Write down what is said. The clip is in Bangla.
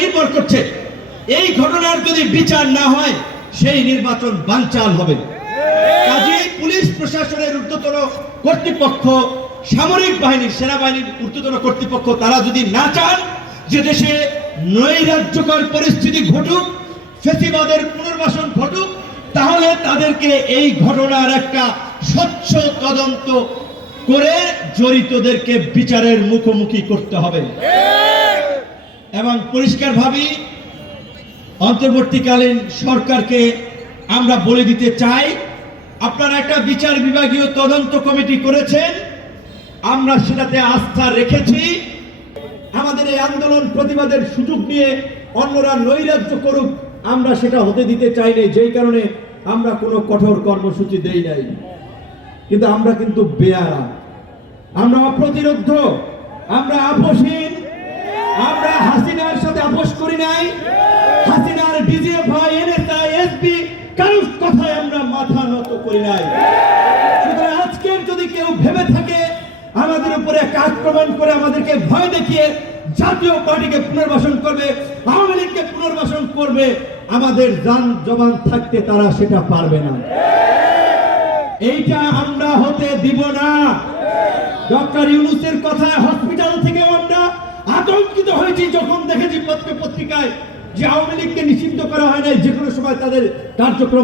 নির্ভর করছে। এই ঘটনার যদি বিচার না হয়, সেই নির্বাচন বানচাল হবে। কাজেই পুলিশ প্রশাসনের ঊর্ধ্বতন কর্তৃপক্ষ, সামরিক বাহিনীর সেনাবাহিনীর ঊর্ধ্বতন কর্তৃপক্ষ, তারা যদি না চান যে দেশে নৈরাজ্যকর পরিস্থিতি ঘটুক, ফেসিবাদের পুনর্বাসন ঘটুক, তাহলে তাদেরকে এই ঘটনার একটা স্বচ্ছ তদন্ত করে জড়িতদেরকে বিচারের মুখোমুখি করতে হবে। এবং পরিষ্কারভাবেই অন্তর্বর্তীকালীন সরকারকে আমরা বলে দিতে চাই, আপনারা একটা বিচার বিভাগীয় তদন্ত কমিটি করেছেন, আমরা সেটাতে আস্থা রেখেছি। আমাদের এই আন্দোলন প্রতিবাদের সুযোগ নিয়ে অন্যরা নৈরাজ্য করুক, আমরা সেটা হতে দিতে চাই নাই, যেই কারণে আমরা কোনো কঠোর কর্মসূচি দেই নাই। কিন্তু আমরা কিন্তু বেয়ারা। আমরা অপ্রতিরোধ, আমরা আপোষহীন করি নাই। হাসিনার ডিজিএফআই এনএসআই, এসপি, কারোর কথায় আমরা মাথা নত করি নাই। সুতরাং আজকের যদি কেউ ভেবে থাকে, আমাদের উপরে একটা আক্রমণ করে আমাদেরকে ভয় দেখিয়ে জাতীয় পার্টিকে পুনর্বাসন করবে, আওয়ামী লীগকে পুনর্বাসন করবে, আমাদের যান জবান থাকতে তারা সেটা পারবে না। এইটা আমরা হতে দিব না। ডক্টর ইউনুসের কথায় হসপিটাল থেকে আমরা আতঙ্কিত হয়েছি যখন দেখেছি পত্র পত্রিকায় যে আওয়ামী লীগকে নিষিদ্ধ করা হয় নাই যে কোনো সময় তাদের কার্যক্রম